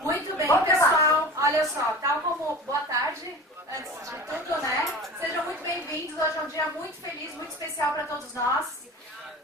Muito bem, pessoal. Olha só, tal como... Boa tarde, antes de tudo, né? Sejam muito bem-vindos. Hoje é um dia muito feliz, muito especial para todos nós.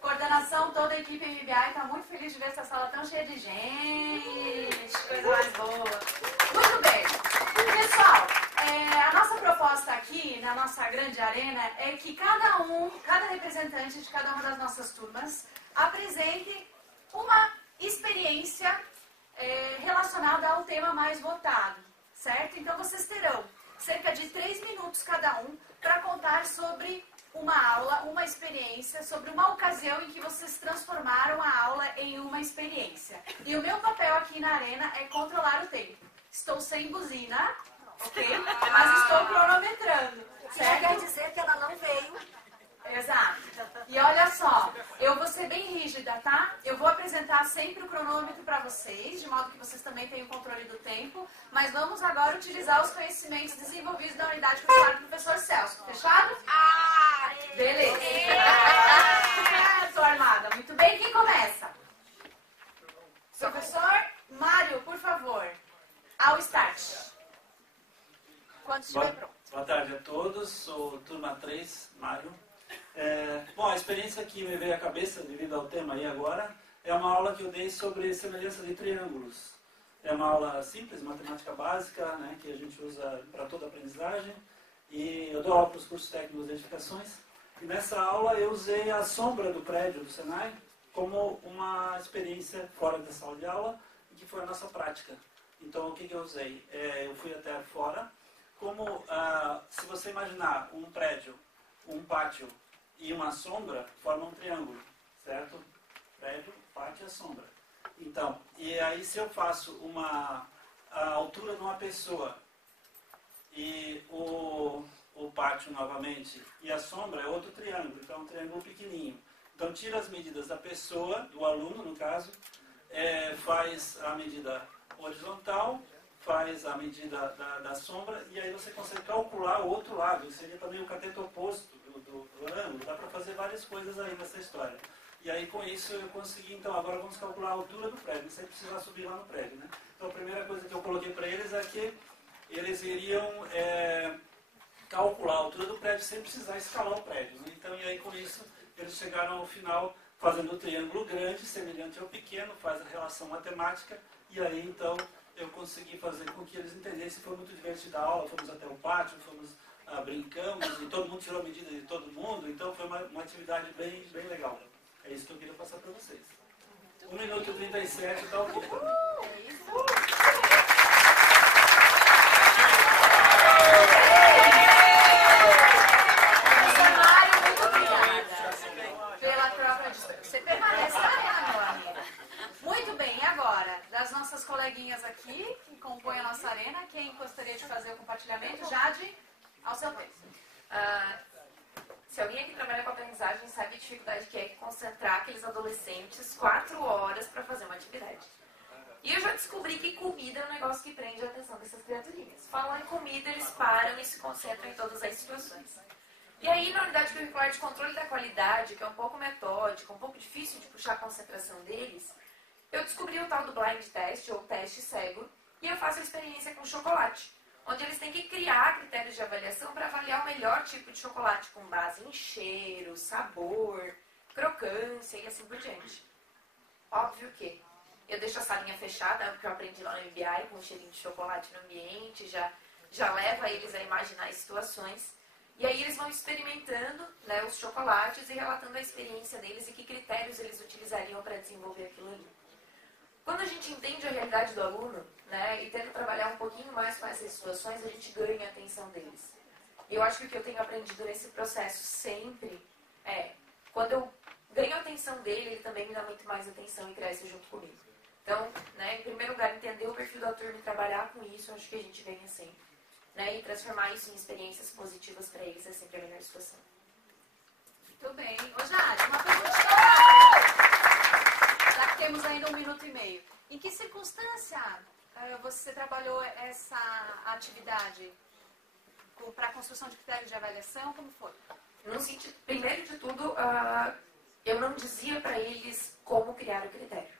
Coordenação, toda a equipe MBI está muito feliz de ver essa sala tão cheia de gente. Coisa mais boa. Muito bem. Pessoal, a nossa proposta aqui, na nossa grande arena, é que cada representante de cada uma das nossas turmas apresente uma experiência relacionada ao tema mais votado, certo? Então vocês terão cerca de 3 minutos cada um para contar sobre uma aula, uma experiência, sobre uma ocasião em que vocês transformaram a aula em uma experiência. E o meu papel aqui na arena é controlar o tempo. Estou sem buzina, ok? Mas estou cronometrando, certo? Quer dizer que ela não veio. Exato. E olha só, eu vou ser bem rígida, tá? Eu vou apresentar sempre o cronômetro para vocês, de modo que vocês também tenham controle do tempo, mas vamos agora utilizar os conhecimentos desenvolvidos da unidade curricular do professor Celso. Fechado? Beleza. Estou armada. Muito bem, quem começa? Professor Mário, por favor, ao start. Quando estiver pronto. Boa tarde a todos, sou turma 3, Mário. Bom, a experiência que me veio à cabeça, devido ao tema aí agora, é uma aula que eu dei sobre semelhança de triângulos. É uma aula simples, matemática básica, né, que a gente usa para toda a aprendizagem. E eu dou aula para os cursos técnicos de edificações. E nessa aula eu usei a sombra do prédio do Senai como uma experiência fora da sala de aula, que foi a nossa prática. Então, o que eu usei? Eu fui até fora, se você imaginar um prédio, um pátio e uma sombra, formam um triângulo, certo? Prédio, pátio e a sombra. Então, e aí se eu faço a altura de uma pessoa e o pátio novamente e a sombra é outro triângulo, então é um triângulo pequenininho. Então tira as medidas da pessoa, do aluno no caso, faz a medida horizontal, faz a medida da sombra e aí você consegue calcular o outro lado, que seria também o cateto oposto do ângulo. Dá para fazer várias coisas aí nessa história. E aí com isso eu consegui, então agora vamos calcular a altura do prédio, sem precisar subir lá no prédio, né? Então a primeira coisa que eu coloquei para eles é que eles iriam calcular a altura do prédio sem precisar escalar o prédio, né? Então, e aí com isso eles chegaram ao final fazendo o triângulo grande, semelhante ao pequeno, faz a relação matemática, e aí então eu consegui fazer com que eles entendessem. Foi muito divertida a aula, fomos até o pátio, brincamos, e todo mundo tirou a medida de todo mundo, então foi uma atividade bem legal. É isso que eu queria passar para vocês. 1 minuto e 37, está ok. Você permanece na arena, meu amigo. Muito bem, e agora? Das nossas coleguinhas aqui, que compõem a nossa arena, quem gostaria de fazer o compartilhamento? Jade, ao seu tempo. Se alguém aqui trabalha com aprendizagem sabe a dificuldade que é concentrar aqueles adolescentes 4 horas para fazer uma atividade. E eu já descobri que comida é um negócio que prende a atenção dessas criaturinhas. Falam em comida, eles param e se concentram em todas as situações. E aí, na unidade curricular de controle da qualidade, que é um pouco metódico, um pouco difícil de puxar a concentração deles, eu descobri o tal do blind test, ou teste cego, e eu faço a experiência com chocolate, onde eles têm que criar critérios de avaliação para avaliar o melhor tipo de chocolate, com base em cheiro, sabor, crocância e assim por diante. Óbvio que eu deixo a salinha fechada, porque eu aprendi lá no MBI, com um cheirinho de chocolate no ambiente, já leva eles a imaginar as situações. E aí eles vão experimentando, né, os chocolates e relatando a experiência deles e que critérios eles utilizariam para desenvolver aquilo ali. Quando a gente entende a realidade do aluno, né, e tenta trabalhar um pouquinho mais com essas situações, a gente ganha a atenção deles. E eu acho que o que eu tenho aprendido nesse processo sempre é, quando eu ganho a atenção dele, ele também me dá muito mais atenção e cresce junto comigo. Então, né, em primeiro lugar, entender o perfil da turma e trabalhar com isso, eu acho que a gente ganha sempre. Né, e transformar isso em experiências positivas para eles é sempre a melhor situação. Muito bem. Ô Jade, uma pergunta. Já que temos ainda 1 minuto e meio. Em que circunstância você trabalhou essa atividade para a construção de critérios de avaliação? Como foi? No sentido, primeiro de tudo, eu não dizia para eles como criar o critério.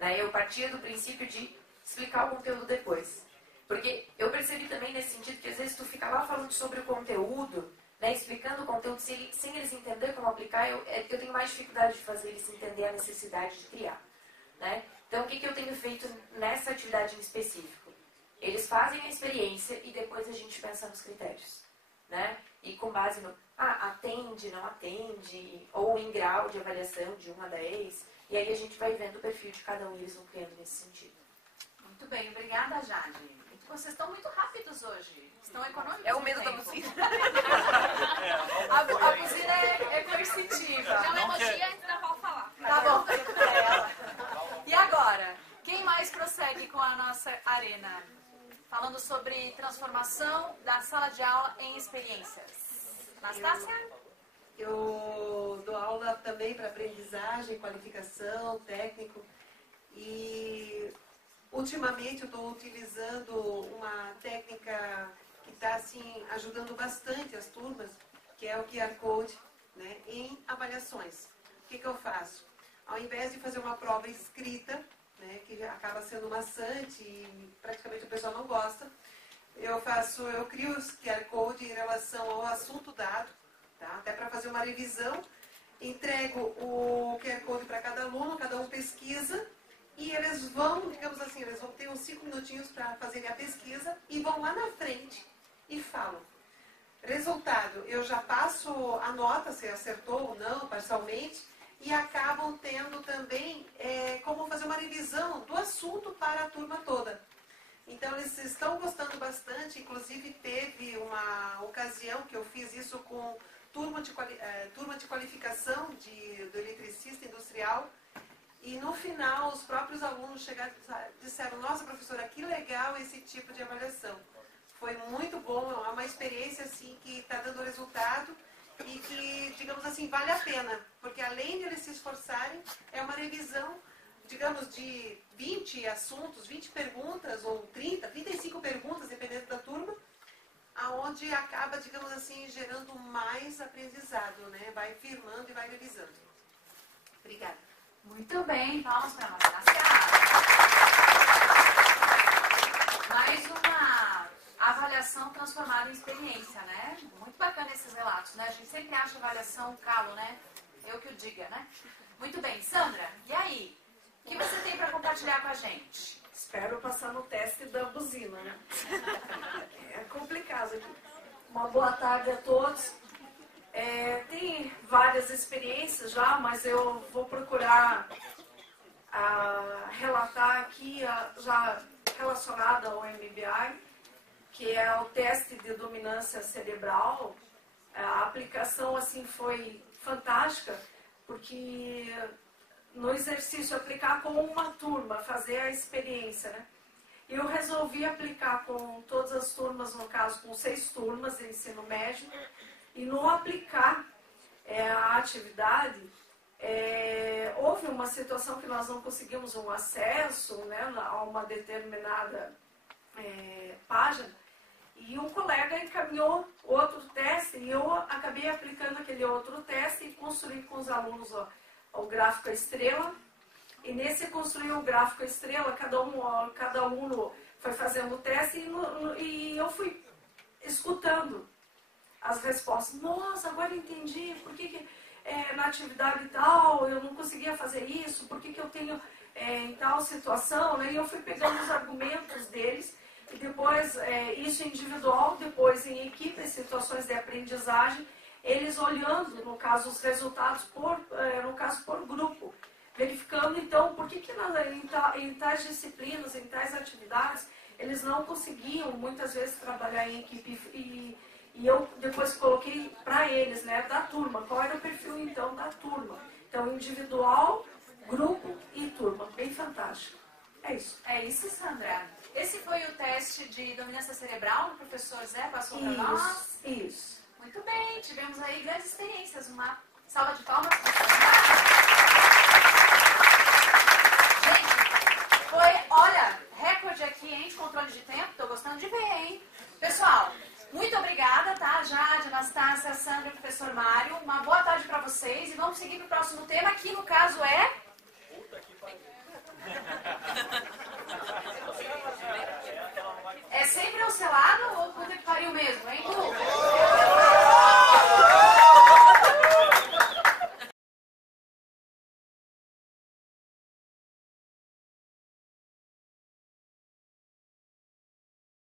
Né? Eu partia do princípio de explicar o conteúdo depois. Porque eu percebi também nesse sentido que às vezes tu fica lá falando sobre o conteúdo, né, explicando o conteúdo, sem eles entender como aplicar, eu tenho mais dificuldade de fazer eles entender a necessidade de criar. Né? Então, o que eu tenho feito nessa atividade em específico? Eles fazem a experiência e depois a gente pensa nos critérios. Né? E com base no, atende, não atende, ou em grau de avaliação de 1 a 10, e aí a gente vai vendo o perfil de cada um e eles vão criando nesse sentido. Muito bem, obrigada, Jade. Vocês estão muito rápidos hoje. Estão econômicos. É o medo da buzina. A buzina é coercitiva. Não elogia antes da Val falar. Tá bom. E agora, quem mais prossegue com a nossa arena? Falando sobre transformação da sala de aula em experiências. Anastácia? Eu dou aula também para aprendizagem, qualificação, técnico. E ultimamente eu estou utilizando uma técnica que está assim, ajudando bastante as turmas, que é o QR Code, né, em avaliações. O que eu faço? Ao invés de fazer uma prova escrita, né, que acaba sendo maçante e praticamente o pessoal não gosta, eu crio os QR Code em relação ao assunto dado, tá? Até para fazer uma revisão, entrego o QR Code para cada aluno, cada um pesquisa, e eles vão, digamos assim, eles vão ter uns 5 minutinhos para fazerem a pesquisa e vão lá na frente e falam. Resultado, eu já passo a nota, se acertou ou não, parcialmente, e acabam tendo também como fazer uma revisão do assunto para a turma toda. Então, eles estão gostando bastante, inclusive teve uma ocasião que eu fiz isso com turma de qualificação do eletricista industrial, e no final os próprios alunos chegaram e disseram, nossa professora, que legal esse tipo de avaliação. Foi muito bom, é uma experiência assim, que está dando resultado e que, digamos assim, vale a pena, porque além de eles se esforçarem, é uma revisão, digamos, de 20 assuntos, 20 perguntas, ou 30, 35 perguntas, dependendo da turma, aonde acaba, digamos assim, gerando mais aprendizado, né? Vai firmando e vai revisando. Obrigada. Muito bem, palmas para a Anastácia. Mais uma avaliação transformada em experiência, né? Muito bacana esses relatos, né? A gente sempre acha avaliação calo, né? Eu que o diga, né? Muito bem, Sandra, e aí? O que você tem para compartilhar com a gente? Espero passar no teste da buzina, né? É complicado aqui. Uma boa tarde a todos. Tem várias experiências já, mas eu vou procurar relatar aqui, já relacionada ao MBI, que é o teste de dominância cerebral. A aplicação assim foi fantástica, porque no exercício aplicar com uma turma, fazer a experiência, né? Eu resolvi aplicar com todas as turmas, no caso com 6 turmas de ensino médio, e no aplicar a atividade, houve uma situação que nós não conseguimos um acesso, né, a uma determinada página, e um colega encaminhou outro teste, e eu acabei aplicando aquele outro teste e construí com os alunos o gráfico estrela. E nesse construir o gráfico estrela, cada aluno foi fazendo o teste e eu fui escutando as respostas. Nossa, agora entendi por que na atividade tal eu não conseguia fazer isso, por que eu tenho em tal situação, né? E eu fui pegando os argumentos deles, e depois isso individual, depois em equipe, em situações de aprendizagem, eles olhando, no caso, os resultados no caso por grupo, verificando então por que em tais disciplinas, em tais atividades, eles não conseguiam muitas vezes trabalhar em equipe, e eu depois coloquei para eles, né, da turma, qual era o perfil então da turma. Então, individual, grupo e turma, bem fantástico. É isso. É isso, Sandra. Esse foi o teste de dominância cerebral, o professor Zé passou para nós? Isso. Muito bem, tivemos aí grandes experiências. Uma salva de palmas. Gente, foi, olha, recorde aqui, hein, de controle de tempo. Tô gostando de ver, hein? Pessoal, muito obrigada, tá? Jade, Anastácia, Sandra, professor Mário. Uma boa tarde para vocês e vamos seguir para o próximo tema, que no caso é... mesmo, hein, Du?